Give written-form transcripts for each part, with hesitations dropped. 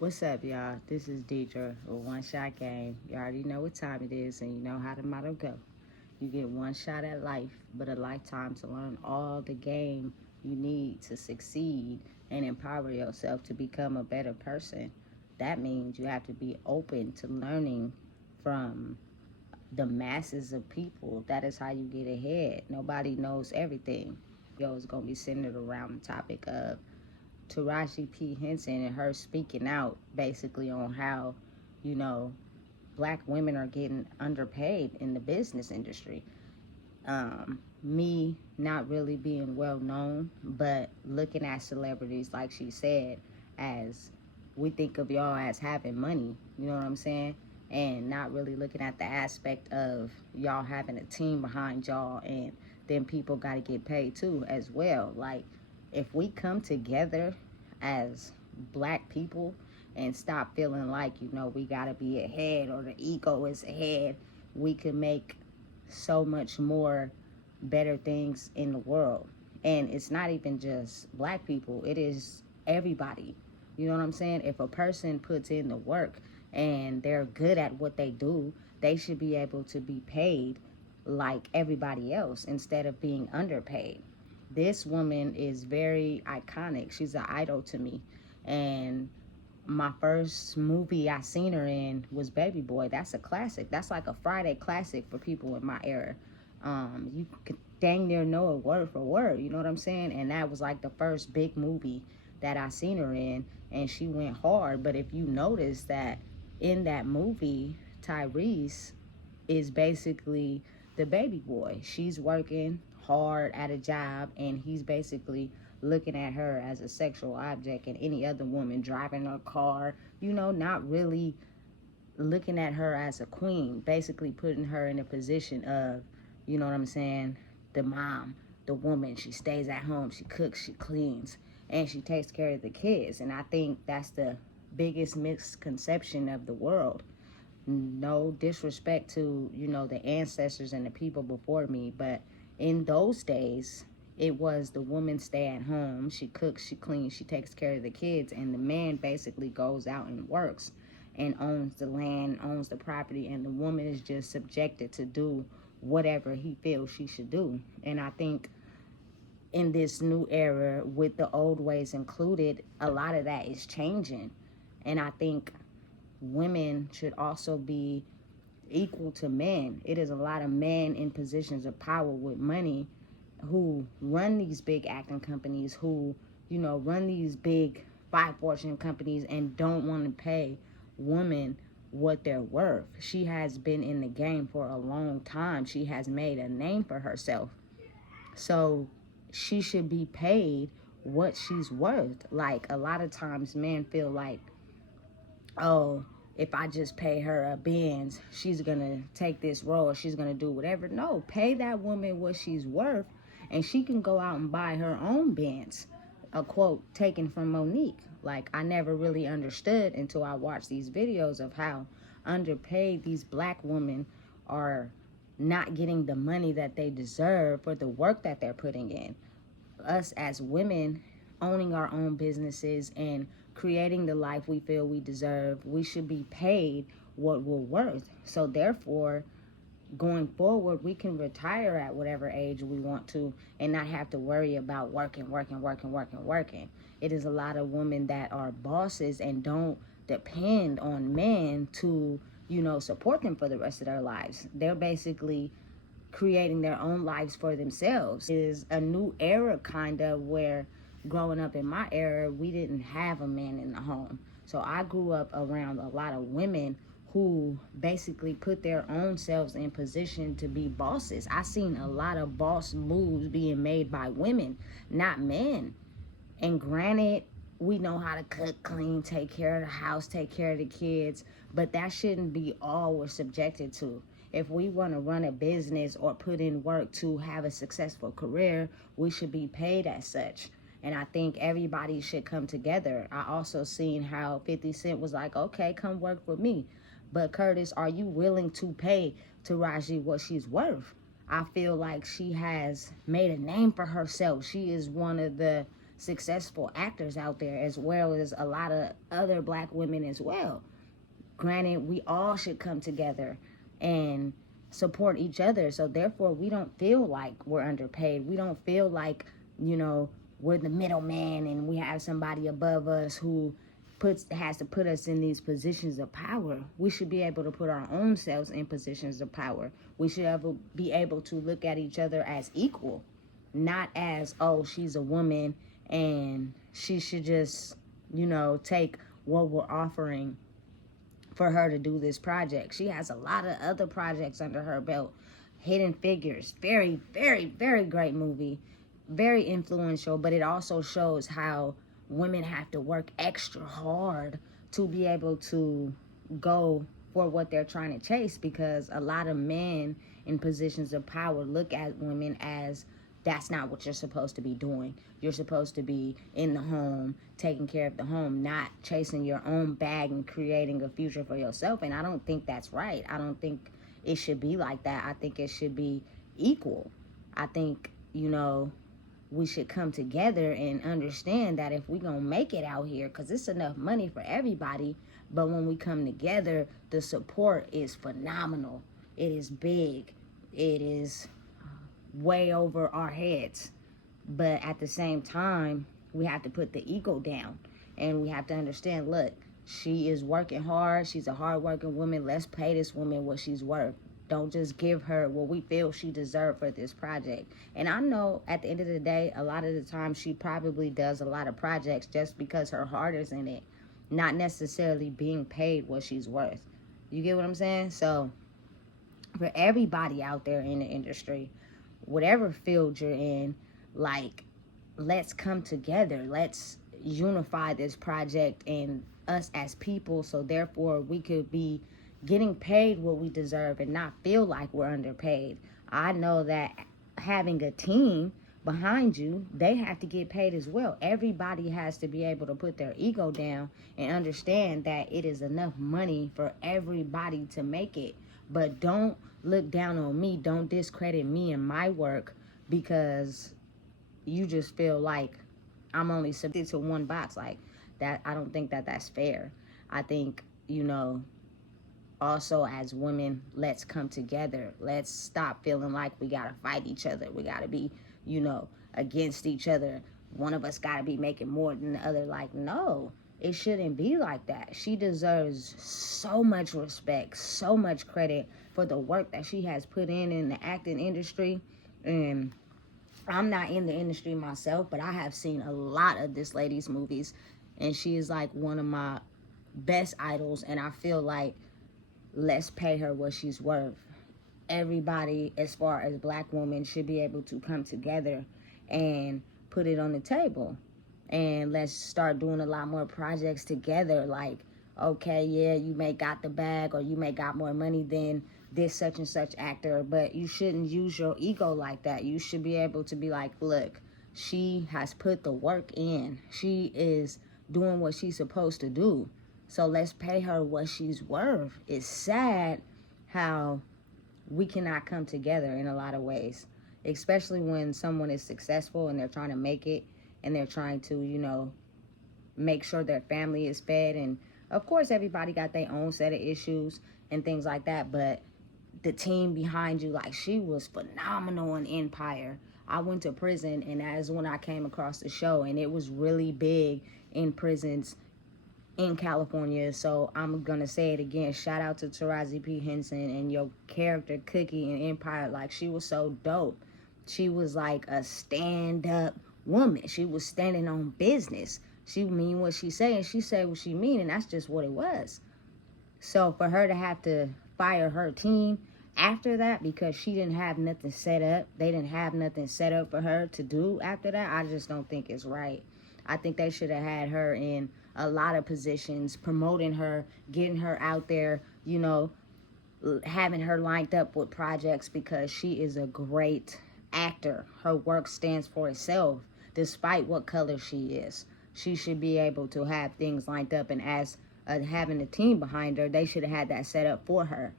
What's up, y'all? This is Deidre with One Shot Game. You already know what time it is, and you know how the motto go. You get one shot at life, but a lifetime to learn all the game you need to succeed and empower yourself to become a better person. That means you have to be open to learning from the masses of people. That is how you get ahead. Nobody knows everything. Yo, is going to be centered around the topic of Taraji P. Henson and her speaking out basically on how, you know, black women are getting underpaid in the business industry. Me not really being well known, but looking at celebrities, like she said, as we think of y'all as having money, you know what I'm saying? And not really looking at the aspect of y'all having a team behind y'all, and then people got to get paid too, as well. Like, if we come together as black people and stop feeling like, we got to be ahead or the ego is ahead, we can make so much more better things in the world. And it's not even just black people, it is everybody. You know what I'm saying? If a person puts in the work and they're good at what they do, they should be able to be paid like everybody else instead of being underpaid. This woman is very iconic. She's an idol to me. And my first movie I seen her in was Baby Boy. That's a classic. That's like a Friday classic for people in my era. You could dang near know it word for word. You know what I'm saying? And that was like the first big movie that I seen her in, and she went hard. But if you notice that in that movie, Tyrese is basically the baby boy. She's working hard at a job, and he's basically looking at her as a sexual object, and any other woman driving her car, not really looking at her as a queen, basically putting her in a position of, you know what I'm saying, the mom, the woman. She stays at home, she cooks, she cleans, and she takes care of the kids. And I think that's the biggest misconception of the world. No disrespect to, the ancestors and the people before me, but in those days, it was the woman stay at home, she cooks, she cleans, she takes care of the kids, and the man basically goes out and works and owns the land, owns the property, and the woman is just subjected to do whatever he feels she should do. And I think in this new era, with the old ways included, a lot of that is changing. And I think women should also be equal to men. It is a lot of men in positions of power with money who run these big acting companies, who, run these big five fortune companies and don't want to pay women what they're worth. She has been in the game for a long time. She has made a name for herself. So she should be paid what she's worth. Like, a lot of times men feel like, oh, if I just pay her a Benz, she's gonna take this role, she's gonna do whatever. No, pay that woman what she's worth, and she can go out and buy her own Benz. A quote taken from Monique. Like, I never really understood until I watched these videos of how underpaid these black women are, not getting the money that they deserve for the work that they're putting in. Us as women owning our own businesses and creating the life we feel we deserve, we should be paid what we're worth. So therefore, going forward, we can retire at whatever age we want to and not have to worry about working. It is a lot of women that are bosses and don't depend on men to, support them for the rest of their lives. They're basically creating their own lives for themselves. It is a new era, kind of, where growing up in my era, we didn't have a man in the home. So I grew up around a lot of women who basically put their own selves in position to be bosses. I seen a lot of boss moves being made by women, not men. And granted, we know how to cook, clean, take care of the house, take care of the kids, but that shouldn't be all we're subjected to. If we want to run a business or put in work to have a successful career, we should be paid as such. And I think everybody should come together. I also seen how 50 Cent was like, okay, come work for me. But Curtis, are you willing to pay Taraji what she's worth? I feel like she has made a name for herself. She is one of the successful actors out there, as well as a lot of other black women as well. Granted, we all should come together and support each other. So therefore, we don't feel like we're underpaid. We don't feel like, we're the middleman and we have somebody above us who has to put us in these positions of power. We should be able to put our own selves in positions of power. We should be able to look at each other as equal, not as, oh, she's a woman and she should just, take what we're offering for her to do this project. She has a lot of other projects under her belt. Hidden Figures, very, very, very great movie, very influential, but it also shows how women have to work extra hard to be able to go for what they're trying to chase, because a lot of men in positions of power look at women as, that's not what you're supposed to be doing. You're supposed to be in the home, taking care of the home, not chasing your own bag and creating a future for yourself. And I don't think that's right. I don't think it should be like that. I think it should be equal. I think, we should come together and understand that if we're going to make it out here, because it's enough money for everybody, but when we come together, the support is phenomenal. It is big. It is way over our heads. But at the same time, we have to put the ego down, and we have to understand, look, she is working hard. She's a hard-working woman. Let's pay this woman what she's worth. Don't just give her what we feel she deserves for this project. And I know at the end of the day, a lot of the time she probably does a lot of projects just because her heart is in it, not necessarily being paid what she's worth. You get what I'm saying? So for everybody out there in the industry, whatever field you're in, like, let's come together. Let's unify this project and us as people, so therefore we could be getting paid what we deserve and not feel like we're underpaid. I know that having a team behind you, they have to get paid as well. Everybody has to be able to put their ego down and understand that it is enough money for everybody to make it. But don't look down on me. Don't discredit me and my work because you just feel like I'm only subject to one box. Like that, I don't think that that's fair. I think, also as women, let's come together. Let's stop feeling like we gotta fight each other. We gotta be, against each other. One of us gotta be making more than the other. Like, no, it shouldn't be like that. She deserves so much respect, so much credit for the work that she has put in the acting industry. And I'm not in the industry myself, but I have seen a lot of this lady's movies, and she is like one of my best idols, and I feel like let's pay her what she's worth. Everybody, as far as black women, should be able to come together and put it on the table. And let's start doing a lot more projects together. Like, okay, yeah, you may got the bag or you may got more money than this such and such actor, but you shouldn't use your ego like that. You should be able to be like, look, she has put the work in. She is doing what she's supposed to do. So let's pay her what she's worth. It's sad how we cannot come together in a lot of ways, especially when someone is successful and they're trying to make it and they're trying to, make sure their family is fed. And of course, everybody got their own set of issues and things like that. But the team behind you, like, she was phenomenal in Empire. I went to prison, and that is when I came across the show, and it was really big in prisons in California. So I'm gonna say it again. Shout out to Taraji P. Henson and your character Cookie in Empire. Like, she was so dope. She was like a stand-up woman. She was standing on business. She mean what she say, and she said what she mean, and that's just what it was. So for her to have to fire her team after that because she didn't have nothing set up, they didn't have nothing set up for her to do after that, I just don't think it's right. I think they should have had her in a lot of positions, promoting her, getting her out there, having her lined up with projects, because she is a great actor. Her work stands for itself, despite what color she is. She should be able to have things lined up, and as having a team behind her, they should have had that set up for her.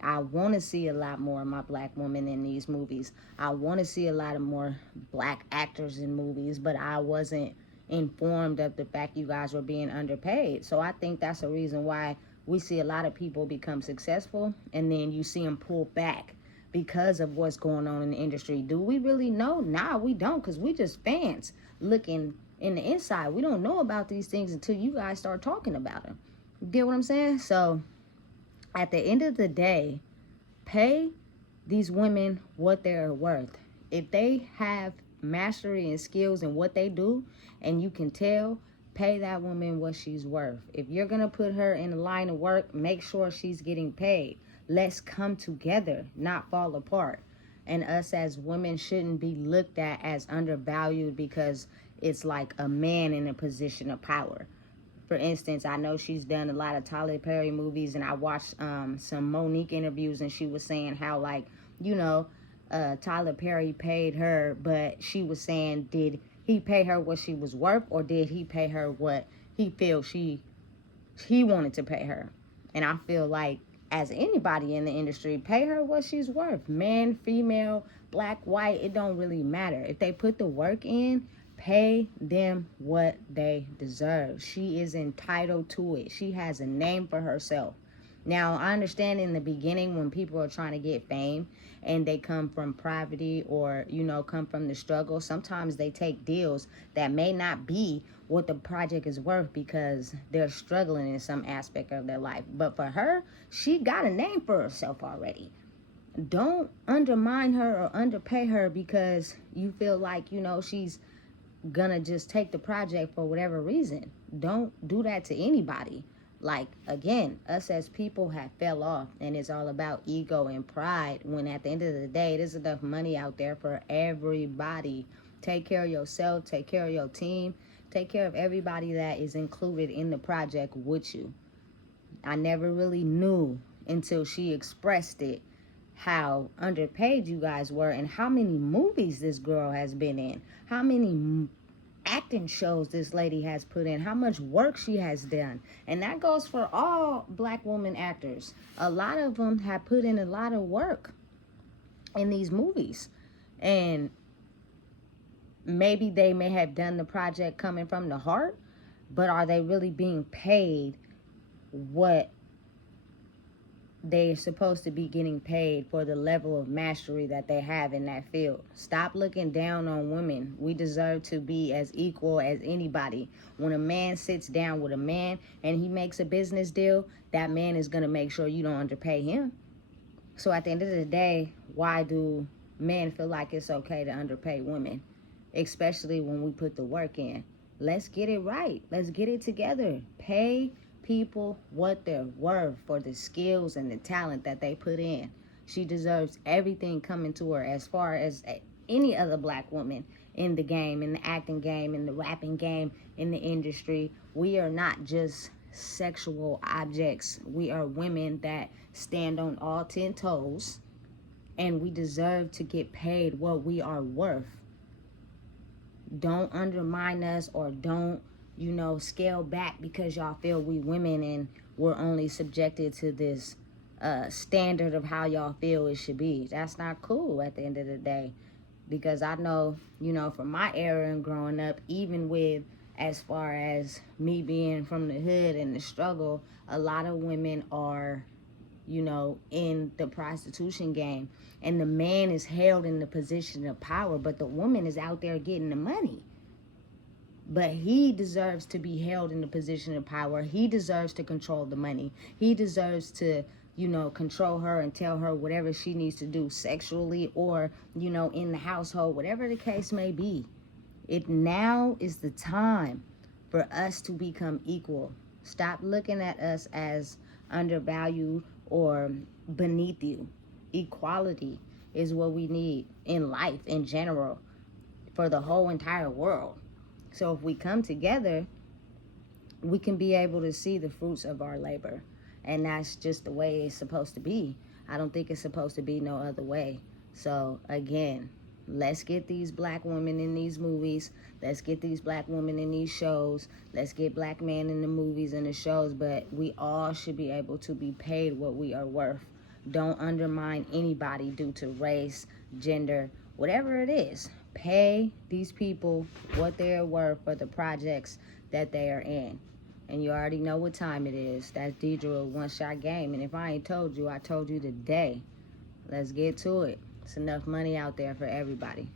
I want to see a lot more of my black women in these movies. I want to see a lot of more black actors in movies, but I wasn't informed of the fact you guys were being underpaid. So I think that's a reason why we see a lot of people become successful and then you see them pull back because of what's going on in the industry. Do we really know? Nah, we don't, because we just fans looking in the inside. We don't know about these things until you guys start talking about them. You get what I'm saying? So at the end of the day, pay these women what they're worth. If they have mastery and skills in what they do and you can tell, pay that woman what she's worth. If you're going to put her in the line of work, make sure she's getting paid. Let's come together, not fall apart. And us as women shouldn't be looked at as undervalued because it's like a man in a position of power. For instance, I know she's done a lot of Tyler Perry movies, and I watched some Monique interviews, and she was saying how, like, Tyler Perry paid her, but she was saying, did he pay her what she was worth, or did he pay her what he feels he wanted to pay her? And I feel like, as anybody in the industry, pay her what she's worth. Man, female, black, white, it don't really matter. If they put the work in, pay them what they deserve. She is entitled to it. She has a name for herself. Now, I understand in the beginning when people are trying to get fame and they come from poverty or, come from the struggle, sometimes they take deals that may not be what the project is worth because they're struggling in some aspect of their life. But for her, she got a name for herself already. Don't undermine her or underpay her because you feel like, she's gonna just take the project for whatever reason. Don't do that to anybody. Like, again, us as people have fell off, and it's all about ego and pride, when at the end of the day, there's enough money out there for everybody. Take care of yourself, take care of your team, take care of everybody that is included in the project with you. I never really knew until she expressed it how underpaid you guys were and how many movies this girl has been in, how many acting shows this lady has put in, how much work she has done. And that goes for all black women actors. A lot of them have put in a lot of work in these movies. And maybe they may have done the project coming from the heart, but are they really being paid what they're supposed to be getting paid for the level of mastery that they have in that field? Stop looking down on women. We deserve to be as equal as anybody. When a man sits down with a man and he makes a business deal, that man is going to make sure you don't underpay him. So at the end of the day, why do men feel like it's okay to underpay women? Especially when we put the work in. Let's get it right. Let's get it together. Pay people what they're worth for the skills and the talent that they put in. She deserves everything coming to her as far as any other black woman in the game, in the acting game, in the rapping game, in the industry. We are not just sexual objects. We are women that stand on all 10 toes, and we deserve to get paid what we are worth. Don't undermine us, or don't scale back because y'all feel we women and we're only subjected to this standard of how y'all feel it should be. That's not cool at the end of the day. Because I know, from my era and growing up, even with as far as me being from the hood and the struggle, a lot of women are, in the prostitution game. And the man is held in the position of power, but the woman is out there getting the money. But he deserves to be held in the position of power. He deserves to control the money. He deserves to, control her and tell her whatever she needs to do sexually or, in the household, whatever the case may be. It now is the time for us to become equal. Stop looking at us as undervalued or beneath you. Equality is what we need in life in general for the whole entire world. So if we come together, we can be able to see the fruits of our labor. And that's just the way it's supposed to be. I don't think it's supposed to be no other way. So again, let's get these black women in these movies. Let's get these black women in these shows. Let's get black men in the movies and the shows. But we all should be able to be paid what we are worth. Don't undermine anybody due to race, gender, whatever it is. Pay these people what they're worth for the projects that they are in. And you already know what time it is. That's Deidre One Shot Game. And if I ain't told you, I told you today. Let's get to it. It's enough money out there for everybody.